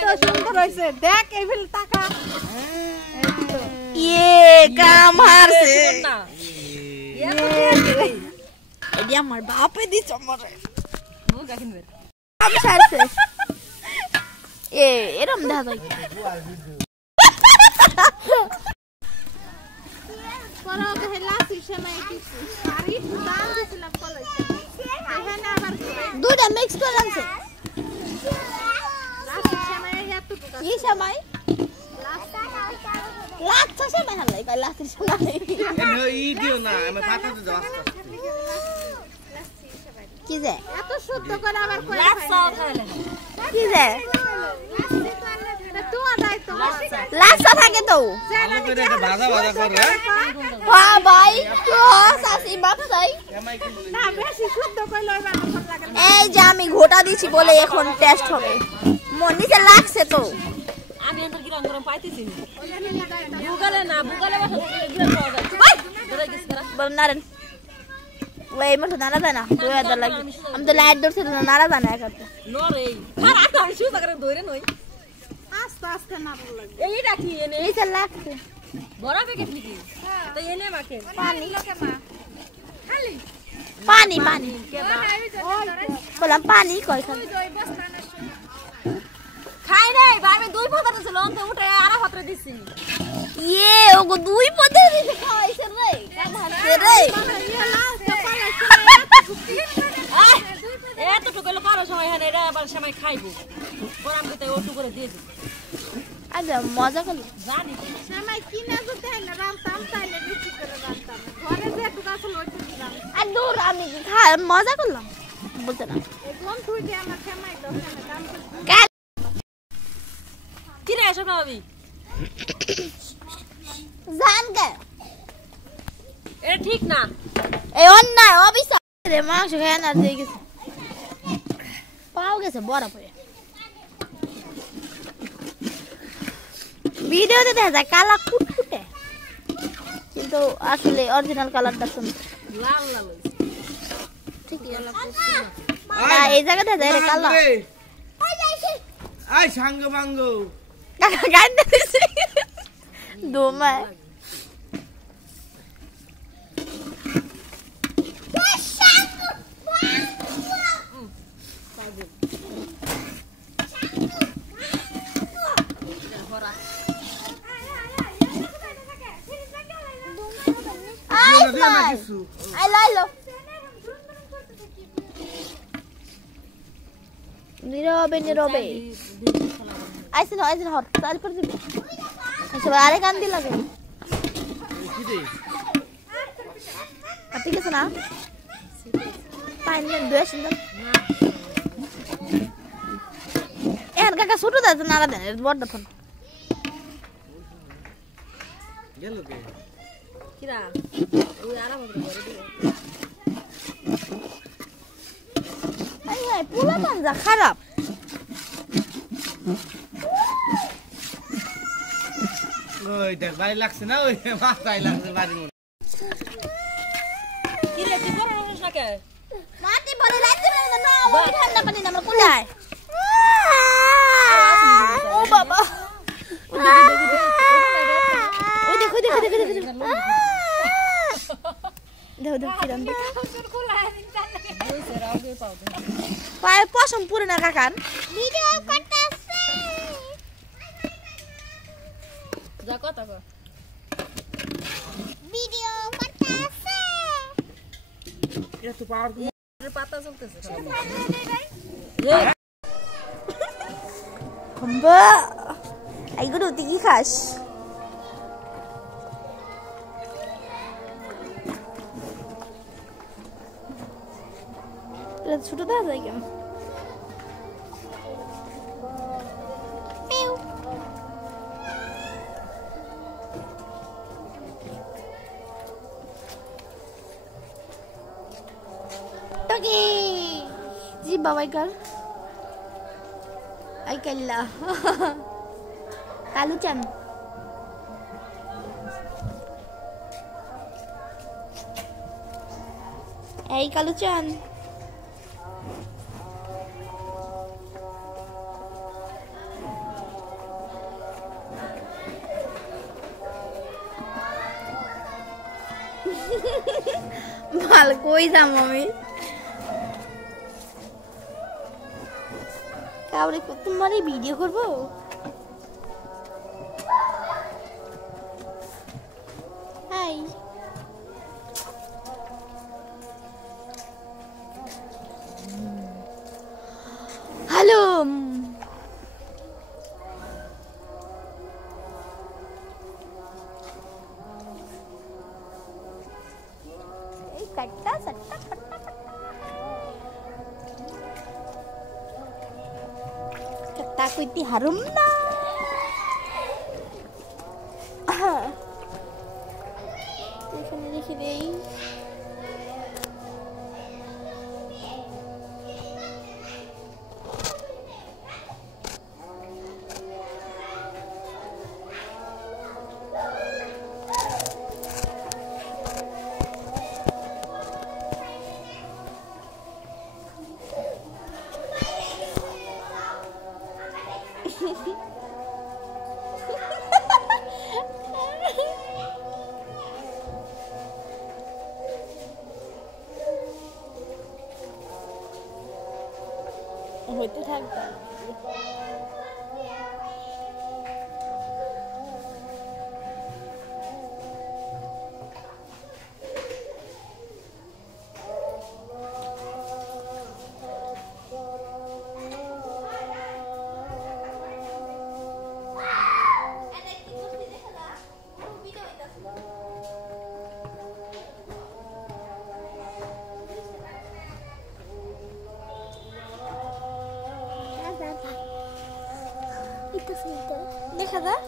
তো সুন্দর হইছে দেখ এই ফিল টাকা কাম হারছে এডি আমার বাপে দিছ আমারে মুগা কিনবে কাম হারছে এরম দেখা যায় পরে ওকে লাসি সময় কিছু আরে দাম দিছিলাম কলেজে এখানে আবার দুইটা মিক্স করে আনছে লাসি সময় এত টাকা কি সময় লাস্ট সময় হালাই কই লাস্ট সময় এই দিও না আমি পাতাতে যাও আস্তে কি যে এত শুদ্ধ করে আবার কই লাস্ট খাইলে কি যে তোমার দায়িত্ব লাস্ট থাকে তো ভালো করে এটা ভাজা ভাজা করো হ্যাঁ ভাই সাসি বাপ তাই না বেশি শুদ্ধ কইলে ওই বানা ভালো লাগে এই যে আমি ঘোটা দিছি বলে এখন টেস্ট হবে মন নিচে লাগছে তো আমি এন্টার কি রং পাইতেছি বুগালে না বুগালে বসে এগুলো পাওয়া যায় ধরে গেছ করা বল নারেন ওই মতো নারা জানা দুই হাজার লাগে আমি তো লাইট ধরছি না নারা জানা একটা নরে আর আটা আমি শুধু করে ধরে নই আস্তে আস্তে না ভালো লাগে এইটা কি এনে এই যে লাগছে বড় প্যাকেট নাকি তো এনে মাকে পানি লোকে মা খালি পানি পানি কে বা বললাম পানি কই খালি ওই বস্তা না খাই রে ভাই আমি দুই পাতা ছিল অন্তে উঠে আরা পাত্র দিছি ওগো দুই পদে দিতে খাইছে রে কাম হাসছে রে এত টুকলো কারো সময় এখানে এটা আবার সময় খাইবো গরম করতে ওটু করে দিয়ে দিই আচ্ছা মজা করলি জানি সময় কিনা যদি না রামতাম তাইলে বেশি করে রামতাম ঘরে যে টুকা ছিল ওই দিলাম আর দূর আমি মজা করলাম বলতে না একদম তুই যে আমার সময় দাও না কাম কি রে এসব না ভাবি জান গে এটা ঠিক না এই অন্যায় অবিশ্বাস রে মাংস খেয়ে না দিয়ে গেছে পাও গেছে বড় পড়ে ভিডিওতে দেখা যায় কালা কুটকুটে কিন্তু আসলে অরিজিনাল কালারটা সুন্দর লাল লাল ঠিকই এই জায়গাতে দেখা যায় কালা আই সাঙ্গ ভাঙ্গ কাকা গান দিছে দোমা I like নীরবে আইসে হট তারপর দিবি আচ্ছা আরে কান দি লাগে ঠিক আছে না পাইন দুই সুন্দর এর কাকা ছোট দাও নাড়া দেন বড় ফোন গেল কে কিরা ওই আরা পাত্র করে দিও আই পুলা মানজা খারাপ ওই দেখ বাড়ি লাগছে না ওই মাথায় লাগছে বাড়ির মধ্যে কি রে তুই করো না কে মাটি পরে রাইতে না ওই ঠান্ডা পানি না আমরা কোলায় ও বাবা ওই দেখো কিরম পায়ে পশম পুরে না কাকান ভিডিও করতেছে যা কথা কর ভিডিও করতেছে এটা তো পাওয়ার পাতা চলতেছে খম্বা এইগুলো তুই কি খাস ছোট দেখা যায় কেন जी बाबा कर आई कल्ला कालू चंद এই কালু চান মাল কই যাম আমি কাউরে তোমার এই ভিডিও করবো হাই হ্যালো এই কাটটা সট্টা ফট্টা কাটটা কইতি হারুম না এখানে রেখে দেই হইতে থাকবে দেখা যায়